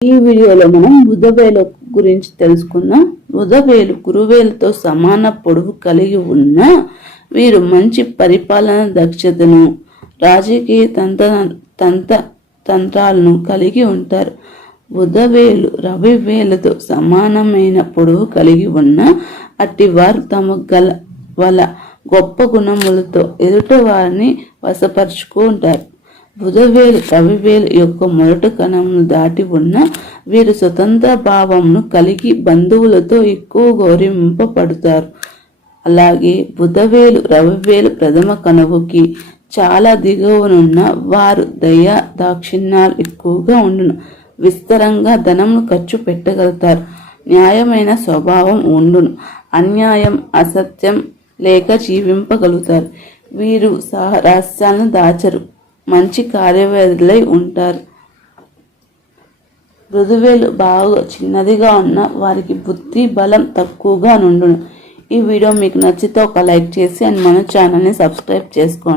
ఈ వీడియోలో మనం బుధవేలు గురించి తెలుసుకుందాం. బుధవేలు గురువేలుతో సమాన పొడవు కలిగి ఉన్న వీరు మంచి పరిపాలన దక్షతను రాజకీయ తంత్ర తంత్ర తంత్రాలను కలిగి ఉంటారు. బుధవేలు రవివేలతో సమానమైన పొడవు కలిగి ఉన్న అట్టివారు తమ గల వల గొప్ప గుణములతో ఎదుట వారిని వశపరుచుకుంటారు. బుధవేలు రవివేలు యొక్క మొరటు కణమును దాటి ఉన్న వీరు స్వతంత్ర భావంను కలిగి బంధువులతో ఎక్కువ గౌరవింపబడతారు. అలాగే బుధవేలు రవివేలు ప్రథమ కనువుకి చాలా దిగువనున్న వారు దయ దాక్షిణ్యాలు ఎక్కువగా ఉండును. విస్తరంగా ధనమును ఖర్చు పెట్టగలుగుతారు. న్యాయమైన స్వభావం ఉండును. అన్యాయం అసత్యం లేక జీవింపగలుగుతారు. వీరు సహ రహస్యాలను దాచరు. మంచి కార్యవేదులై ఉంటారు. మృదువేలు బాగా చిన్నదిగా ఉన్న వారికి బుద్ధి బలం తక్కువగా నుండును. ఈ వీడియో మీకు నచ్చితే ఒక లైక్ చేసి అండ్ మన ఛానల్ని సబ్స్క్రైబ్ చేసుకోండి.